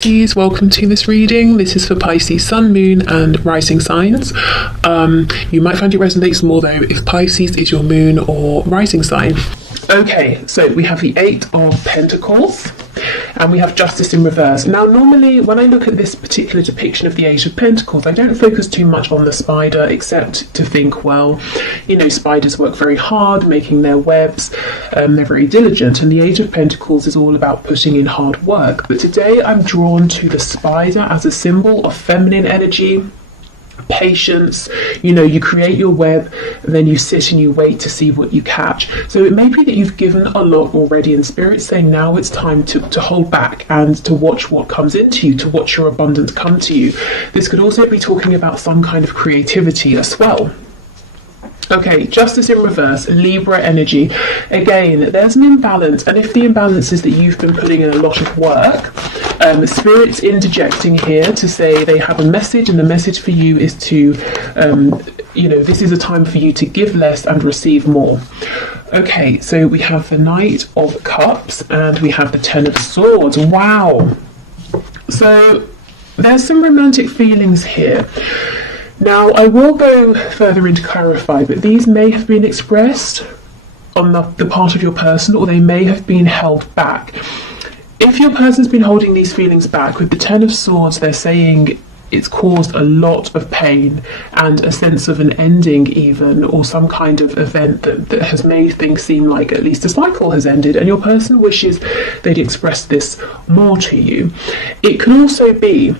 Pisces, welcome to this reading. This is for Pisces Sun, Moon and Rising signs. You might find it resonates more though if Pisces is your moon or rising sign. Okay, so we have the Eight of Pentacles and we have Justice in reverse. Now normally when I look at this particular depiction of the Eight of Pentacles, I don't focus too much on the spider except to think, well, you know, spiders work very hard making their webs, they're very diligent, and the Eight of Pentacles is all about putting in hard work. But today I'm drawn to the spider as a symbol of feminine energy, patience. You know, you create your web, then you sit and you wait to see what you catch. So it may be that you've given a lot already and Spirit's saying now it's time to hold back and to watch what comes into you, to watch your abundance come to you. This could also be talking about some kind of creativity as well. Okay, Justice in reverse, Libra energy. Again, there's an imbalance, and if the imbalance is that you've been putting in a lot of work, Spirit's interjecting here to say they have a message, and the message for you is to, you know, this is a time for you to give less and receive more. Okay, so we have the Knight of Cups and we have the Ten of Swords. Wow. So there's some romantic feelings here. Now, I will go further in to clarify, but these may have been expressed on the part of your person, or they may have been held back. If your person's been holding these feelings back, with the Ten of Swords, they're saying it's caused a lot of pain and a sense of an ending even, or some kind of event that has made things seem like at least a cycle has ended, and your person wishes they'd express this more to you. It can also be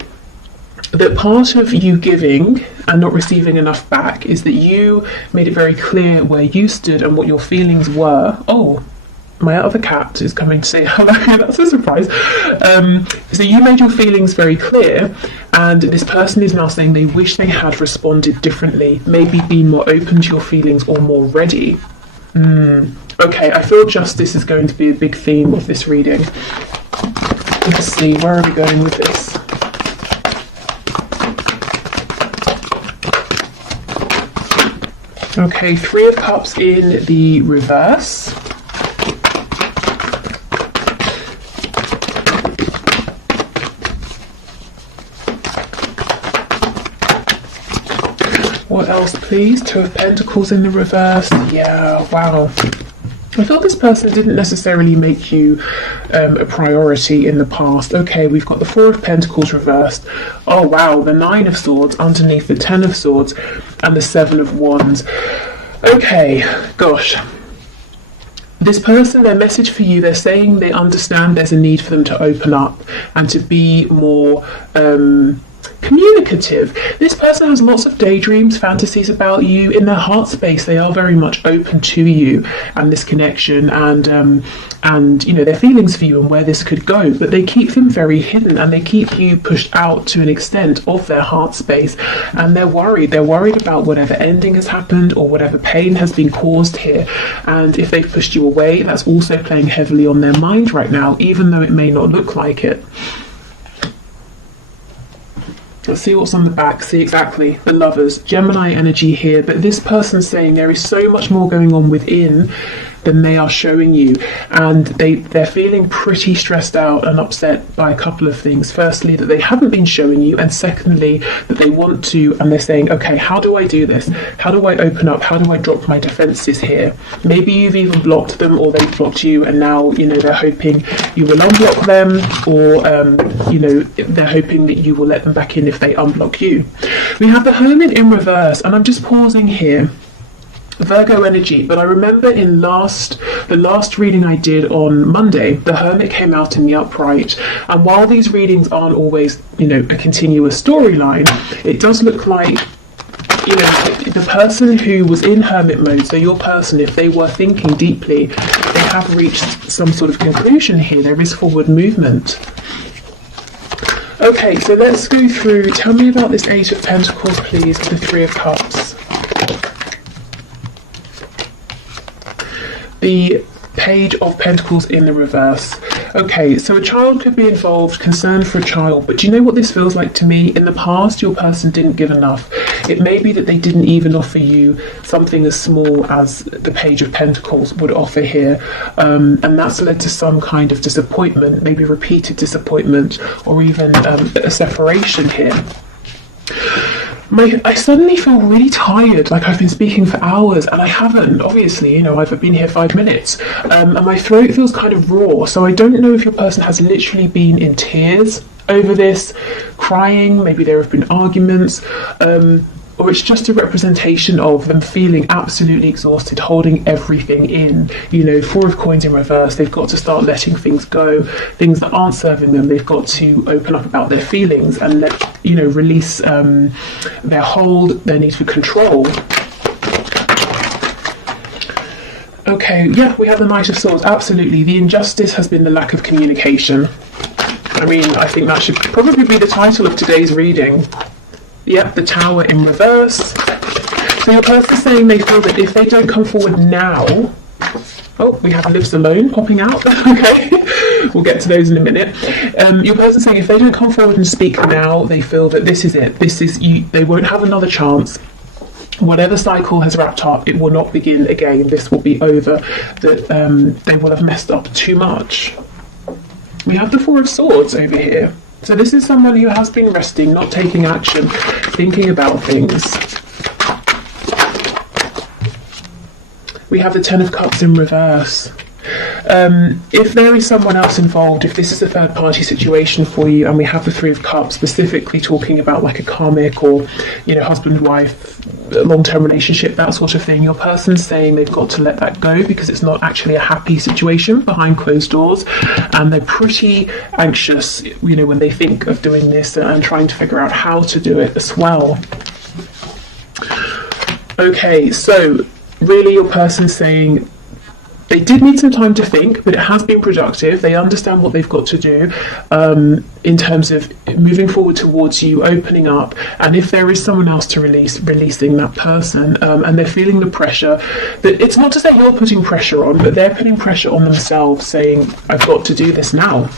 that part of you giving and not receiving enough back is that you made it very clear where you stood and what your feelings were. Oh, my other cat is coming to say hello. That's a surprise. So you made your feelings very clear, and this person is now saying they wish they had responded differently, maybe been more open to your feelings or more ready. Okay, I feel justice is going to be a big theme of this reading. Let's see, where are we going with this? Okay, Three of Cups in the reverse. What else, please? Two of Pentacles in the reverse. Yeah, wow. I thought this person didn't necessarily make you a priority in the past. Okay, we've got the Four of Pentacles reversed. Oh wow, the Nine of Swords underneath the Ten of Swords and the Seven of Wands. Okay, gosh. This person, their message for you, they're saying they understand there's a need for them to open up and to be more communicative. This person has lots of daydreams, fantasies about you. In their heart space, they are very much open to you and this connection and you know, their feelings for you and where this could go, but they keep them very hidden and they keep you pushed out to an extent of their heart space, and they're worried about whatever ending has happened or whatever pain has been caused here. And if they've pushed you away, that's also playing heavily on their mind right now, even though it may not look like it. Let's see what's on the back. See, exactly, the Lovers, Gemini energy here, but this person's saying there is so much more going on within than they are showing you, and they're feeling pretty stressed out and upset by a couple of things. Firstly, that they haven't been showing you, and secondly, that they want to, and they're saying, okay, how do I do this? How do I open up? How do I drop my defenses here? Maybe you've even blocked them, or they've blocked you, and now, you know, they're hoping you will unblock them, or you know, they're hoping that you will let them back in if they unblock you. We have the Hermit in reverse, and I'm just pausing here. Virgo energy, but I remember in the last reading I did on Monday, the Hermit came out in the upright, and while these readings aren't always, you know, a continuous storyline, it does look like, you know, the person who was in Hermit mode, so your person, if they were thinking deeply, they have reached some sort of conclusion here. There is forward movement. Okay, so let's go through. Tell me about this Eight of Pentacles, please, the Three of Cups. The Page of Pentacles in the reverse. Okay, so a child could be involved, concerned for a child, but do you know what this feels like to me? In the past, your person didn't give enough. It may be that they didn't even offer you something as small as the Page of Pentacles would offer here, and that's led to some kind of disappointment, maybe repeated disappointment, or even a separation here. I suddenly feel really tired, like I've been speaking for hours, and I haven't, obviously, you know, I've been here 5 minutes, and my throat feels kind of raw, so I don't know if your person has literally been in tears over this, crying, maybe there have been arguments, or it's just a representation of them feeling absolutely exhausted, holding everything in. You know, 4 of Coins in reverse, they've got to start letting things go, things that aren't serving them. They've got to open up about their feelings and let, you know, release their hold, their need for control. Okay, yeah, we have the Knight of Swords, absolutely. The injustice has been the lack of communication. I mean, I think that should probably be the title of today's reading. Yep, the Tower in reverse. So your person's saying they feel that if they don't come forward now... Oh, we have Lives Alone popping out. Okay, we'll get to those in a minute. Your person's saying if they don't come forward and speak now, they feel that this is it. This is you. They won't have another chance. Whatever cycle has wrapped up, it will not begin again. This will be over. That they will have messed up too much. We have the Four of Swords over here. So this is someone who has been resting, not taking action, thinking about things. We have the Ten of Cups in reverse. If there is someone else involved, if this is a third party situation for you, and we have the Three of Cups specifically talking about like a karmic or, you know, husband, wife, long-term relationship, that sort of thing, your person's saying they've got to let that go because it's not actually a happy situation behind closed doors, and they're pretty anxious, you know, when they think of doing this and trying to figure out how to do it as well. Okay, so really your person's saying they did need some time to think, but it has been productive. They understand what they've got to do in terms of moving forward towards you, opening up, and if there is someone else to releasing that person, and they're feeling the pressure. That it's not to say you're putting pressure on, but they're putting pressure on themselves, saying, I've got to do this now.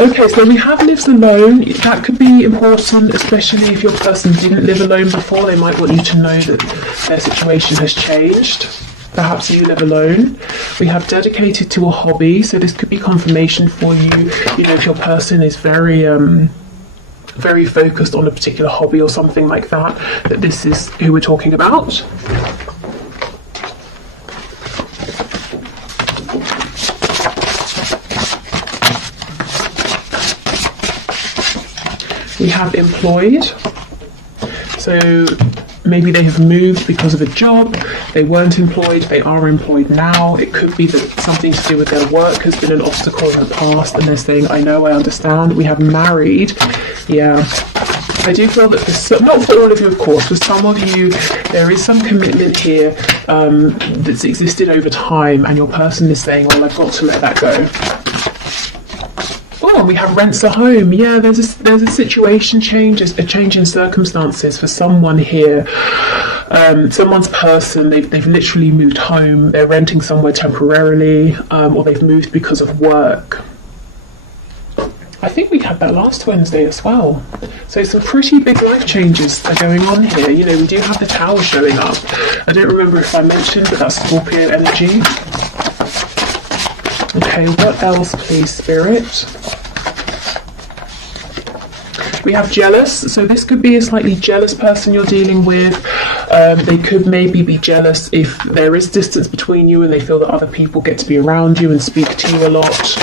Okay, so we have Lives Alone. That could be important, especially if your person didn't live alone before. They might want you to know that their situation has changed. Perhaps you live alone. We have Dedicated to a hobby, so this could be confirmation for you. You know, if your person is very very focused on a particular hobby or something like that, that this is who we're talking about. We have Employed. So maybe they have moved because of a job, they weren't employed, they are employed now. It could be that something to do with their work has been an obstacle in the past and they're saying, I know, I understand. We have Married. Yeah, I do feel that for not for all of you, of course, for some of you, there is some commitment here that's existed over time, and your person is saying, well, I've got to let that go. Oh, and we have Rents a Home. Yeah, there's a situation change, a change in circumstances for someone here. Someone's person, they've literally moved home, they're renting somewhere temporarily, or they've moved because of work. I think we had that last Wednesday as well. So some pretty big life changes are going on here. You know, we do have the Tower showing up. I don't remember if I mentioned, but that's Scorpio energy. Okay, what else, please, Spirit? We have Jealous. So this could be a slightly jealous person you're dealing with. They could maybe be jealous if there is distance between you and they feel that other people get to be around you and speak to you a lot.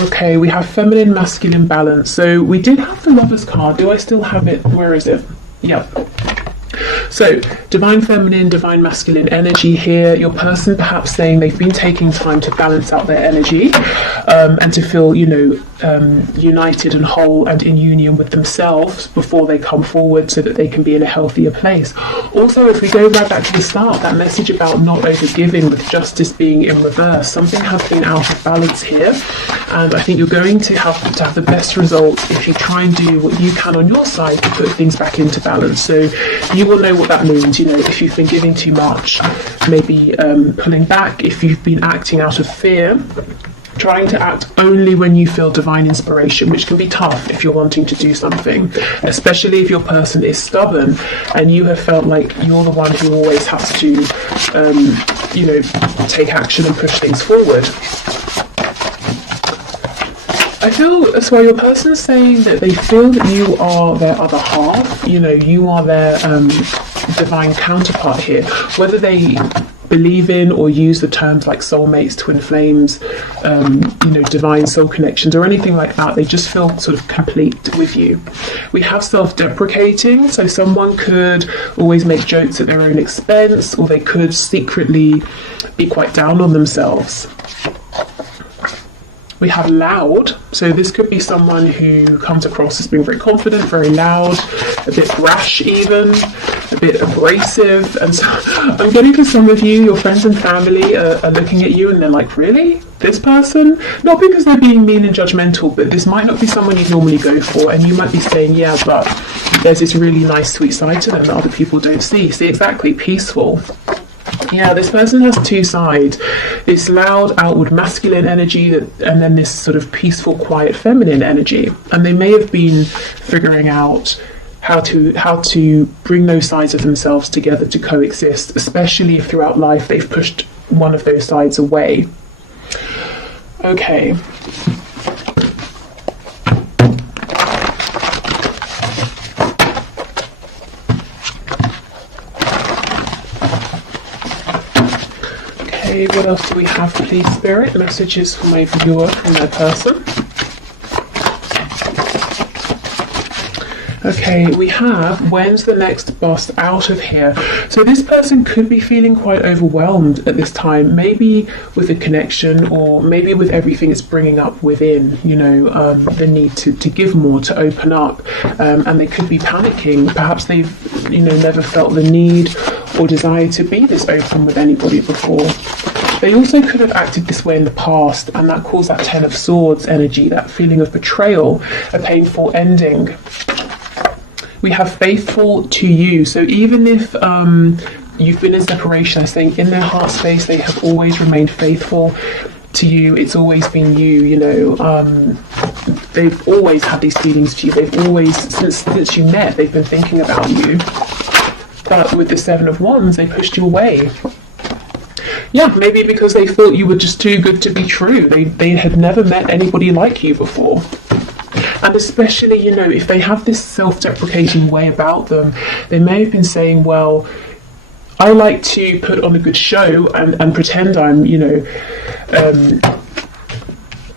Okay, we have Feminine, Masculine balance. So we did have the Lovers card. Do I still have it? Where is it? Yep. So, Divine Feminine, Divine Masculine energy here. Your person perhaps saying they've been taking time to balance out their energy and to feel, you know, united and whole and in union with themselves before they come forward so that they can be in a healthier place. Also, if we go right back to the start, that message about not overgiving with justice being in reverse, something has been out of balance here, and I think you're going to have the best results if you try and do what you can on your side to put things back into balance. So you will know what that means. You know, if you've been giving too much, maybe pulling back. If you've been acting out of fear, trying to act only when you feel divine inspiration, which can be tough if you're wanting to do something, especially if your person is stubborn and you have felt like you're the one who always has to, you know, take action and push things forward. I feel as well your person is saying that they feel that you are their other half, you know, you are their divine counterpart here, whether they believe in or use the terms like soulmates, twin flames, you know, divine soul connections or anything like that. They just feel sort of complete with you. We have self-deprecating, so someone could always make jokes at their own expense, or they could secretly be quite down on themselves. We have loud, so this could be someone who comes across as being very confident, very loud, a bit brash even, a bit abrasive. And so I'm getting for some of you, your friends and family are looking at you and they're like, really? This person? Not because they're being mean and judgmental, but this might not be someone you'd normally go for, and you might be saying, yeah, but there's this really nice sweet side to them that other people don't see. See, exactly, peaceful. Yeah, this person has two sides. This loud, outward masculine energy and then this sort of peaceful, quiet, feminine energy. And they may have been figuring out how to bring those sides of themselves together to coexist, especially if throughout life they've pushed one of those sides away. Okay. What else do we have, please, Spirit? Messages for my viewer and their person. Okay, we have, when's the next bus out of here? So this person could be feeling quite overwhelmed at this time, maybe with a connection or maybe with everything it's bringing up within, you know, the need to give more, to open up, and they could be panicking. Perhaps they've, you know, never felt the need or desire to be this open with anybody before. They also could have acted this way in the past, and that caused that Ten of Swords energy, that feeling of betrayal, a painful ending. We have faithful to you. So even if you've been in separation, I think in their heart space, they have always remained faithful to you. It's always been you, you know. They've always had these feelings for you. They've always, since you met, they've been thinking about you. But with the Seven of Wands, they pushed you away. Yeah, maybe because they thought you were just too good to be true. They had never met anybody like you before. And especially, you know, if they have this self-deprecating way about them, they may have been saying, well, I like to put on a good show and pretend I'm, you know,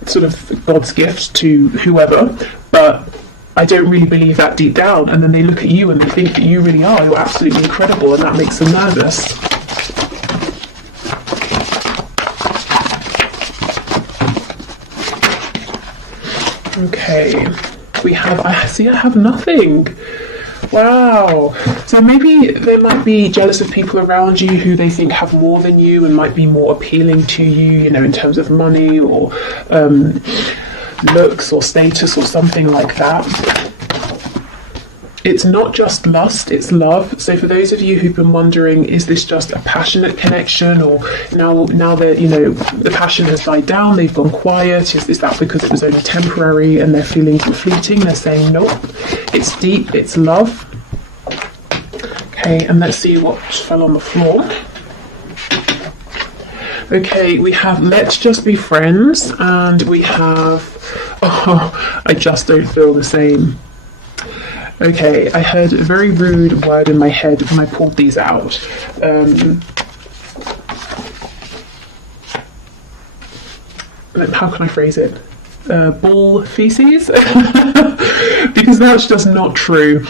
sort of God's gift to whoever, but I don't really believe that deep down. And then they look at you and they think that you really are. You're absolutely incredible, and that makes them nervous. Okay, we have, I have nothing. Wow. So maybe they might be jealous of people around you who they think have more than you and might be more appealing to you, you know, in terms of money or looks or status or something like that. It's not just lust, it's love. So for those of you who've been wondering, is this just a passionate connection, or now that, you know, the passion has died down, they've gone quiet, is that because it was only temporary and their feelings were fleeting? They're saying nope, it's deep, it's love. Okay, and let's see what fell on the floor. Okay, we have let's just be friends, and we have, oh, I just don't feel the same. Okay, I heard a very rude word in my head when I pulled these out. How can I phrase it? Bull feces? Because that's just not true.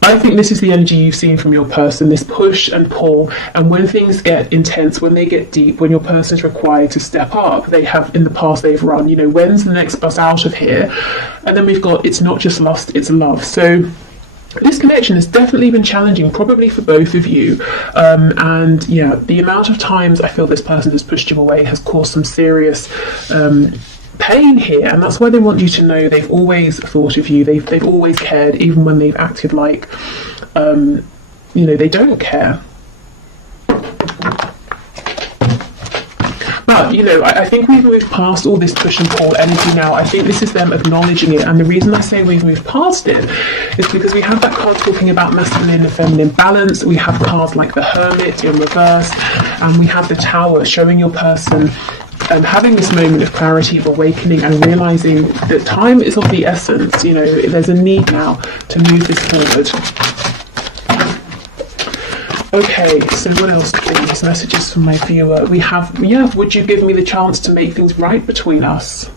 I think this is the energy you've seen from your person, this push and pull, and when things get intense, when they get deep, when your person is required to step up, they have, in the past they've run, you know, when's the next bus out of here? And then we've got, it's not just lust, it's love. So this connection has definitely been challenging, probably for both of you. And yeah, the amount of times I feel this person has pushed you away has caused some serious pain here, and that's why they want you to know they've always thought of you, they've always cared, even when they've acted like you know, they don't care. But, you know, I think we've moved past all this push and pull energy now. I think this is them acknowledging it. And the reason I say we've moved past it is because we have that card talking about masculine and feminine balance. We have cards like the Hermit in reverse. And we have the Tower showing your person having this moment of clarity, of awakening, and realizing that time is of the essence. You know, there's a need now to move this forward. Okay, so what else, please? Messages from my viewer. We have, would you give me the chance to make things right between us?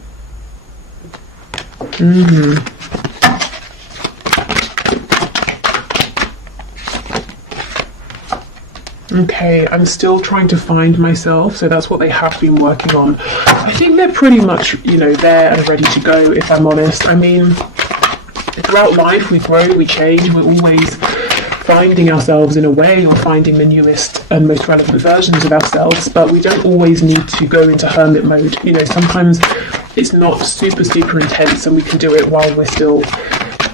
Okay, I'm still trying to find myself, so that's what they have been working on. I think they're pretty much, you know, there and ready to go, if I'm honest. I mean, throughout life, we grow, we change, we're always finding ourselves in a way, or finding the newest and most relevant versions of ourselves, but we don't always need to go into hermit mode. You know, sometimes it's not super, super intense, and we can do it while we're still,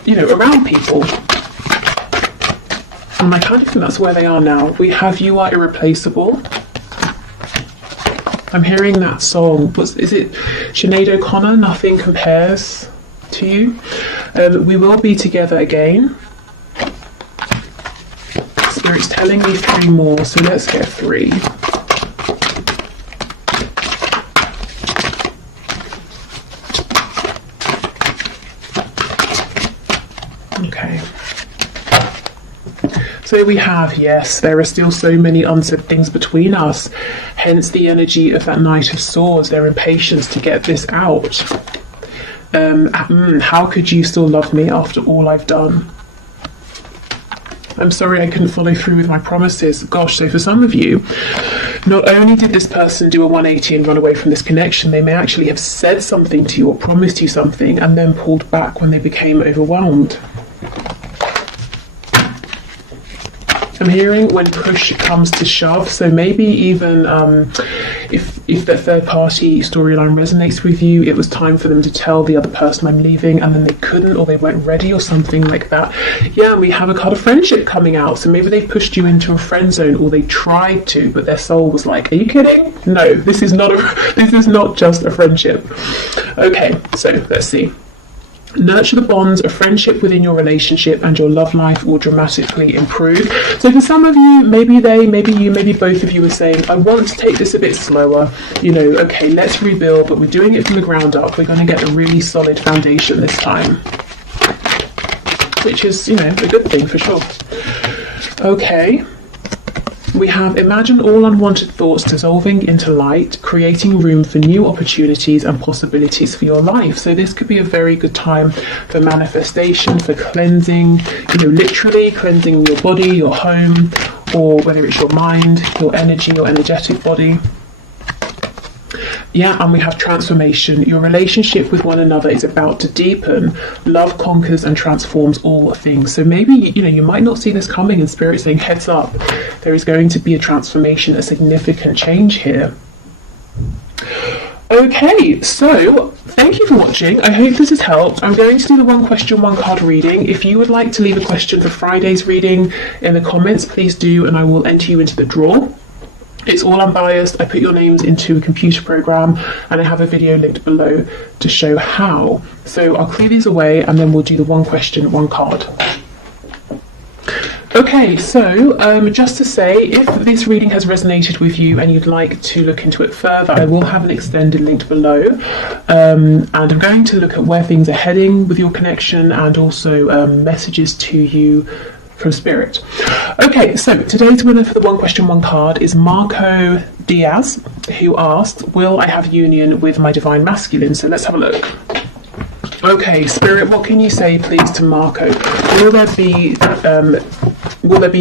you know, around people. And I kind of think that's where they are now. We have You Are Irreplaceable. I'm hearing that song. Is it Sinead O'Connor? Nothing Compares to You. We Will Be Together Again. Spirit's telling me 3 more, so let's get 3. Okay. So we have, yes, there are still so many unsaid things between us, hence the energy of that Knight of Swords, their impatience to get this out. How could you still love me after all I've done? I'm sorry I couldn't follow through with my promises. Gosh, so for some of you, not only did this person do a 180 and run away from this connection, they may actually have said something to you or promised you something and then pulled back when they became overwhelmed. I'm hearing when push comes to shove, so maybe even if the third party storyline resonates with you, it was time for them to tell the other person I'm leaving and then they couldn't, or they weren't ready, or something like that. Yeah, and we have a card of friendship coming out, so maybe they pushed you into a friend zone, or they tried to, but their soul was like, are you kidding? No, this is not just a friendship. Okay, so let's see. Nurture the bonds of friendship within your relationship and your love life will dramatically improve. So for some of you, maybe you, maybe both of you are saying, I want to take this a bit slower. You know, okay, let's rebuild, but we're doing it from the ground up. We're going to get a really solid foundation this time. Which is, you know, a good thing for sure. Okay. We have imagine all unwanted thoughts dissolving into light, creating room for new opportunities and possibilities for your life. So this could be a very good time for manifestation, for cleansing, you know, literally cleansing your body, your home, or whether it's your mind, your energy, your energetic body. Yeah, and we have transformation. Your relationship with one another is about to deepen. Love conquers and transforms all things. So maybe, you know, you might not see this coming, and Spirit saying, heads up, there is going to be a transformation, a significant change here. Okay, so thank you for watching. I hope this has helped. I'm going to do the 1 question, 1 card reading. If you would like to leave a question for Friday's reading in the comments, please do, and I will enter you into the draw. It's all unbiased. I put your names into a computer program and I have a video linked below to show how. So I'll clear these away and then we'll do the 1 question, 1 card. Okay, so just to say, if this reading has resonated with you and you'd like to look into it further, I will have an extended link below. And I'm going to look at where things are heading with your connection and also messages to you from Spirit. Okay, so today's winner for the 1 question, 1 card is Marco Diaz, who asked, will I have union with my divine masculine? So let's have a look. Okay, Spirit, what can you say please to Marco? Will there be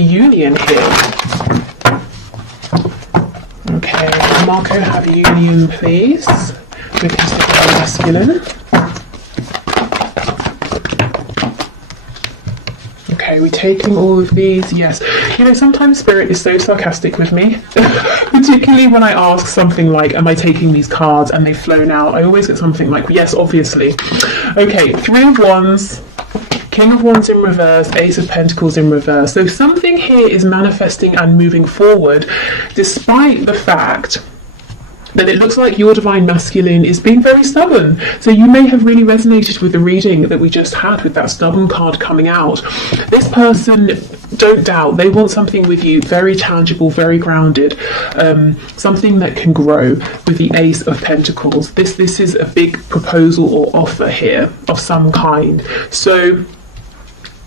union here? Okay, Marco, have union please with his divine masculine. Okay, we're taking all of these. Yes, you know, sometimes Spirit is so sarcastic with me, particularly when I ask something like, am I taking these cards, and they've flown out. I always get something like, yes, obviously. Okay, 3 of Wands, King of Wands in reverse, Ace of Pentacles in reverse. So something here is manifesting and moving forward, despite the fact that it looks like your divine masculine is being very stubborn. So you may have really resonated with the reading that we just had with that stubborn card coming out. This person, don't doubt, they want something with you very tangible, very grounded, something that can grow with the Ace of Pentacles. This is a big proposal or offer here of some kind. So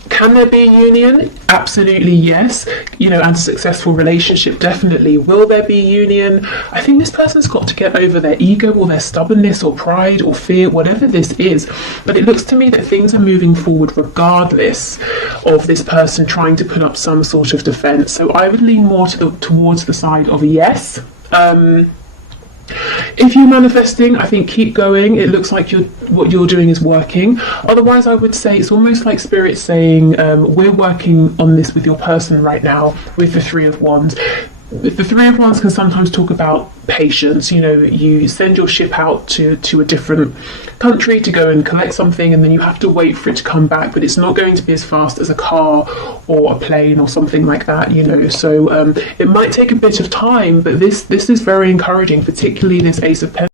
can there be a union? Absolutely yes. And a successful relationship, definitely. Will there be a union? I think this person's got to get over their ego or their stubbornness or pride or fear, whatever this is. But it looks to me that things are moving forward regardless of this person trying to put up some sort of defense. So I would lean more towards the side of a yes. If you're manifesting, I think keep going. It looks like what you're doing is working. Otherwise, I would say it's almost like Spirit saying, we're working on this with your person right now with the Three of Wands. The Three of Wands can sometimes talk about patience. You send your ship out to a different country to go and collect something, and then you have to wait for it to come back, but it's not going to be as fast as a car or a plane or something like that, so it might take a bit of time, but this is very encouraging, particularly this Ace of Pentacles.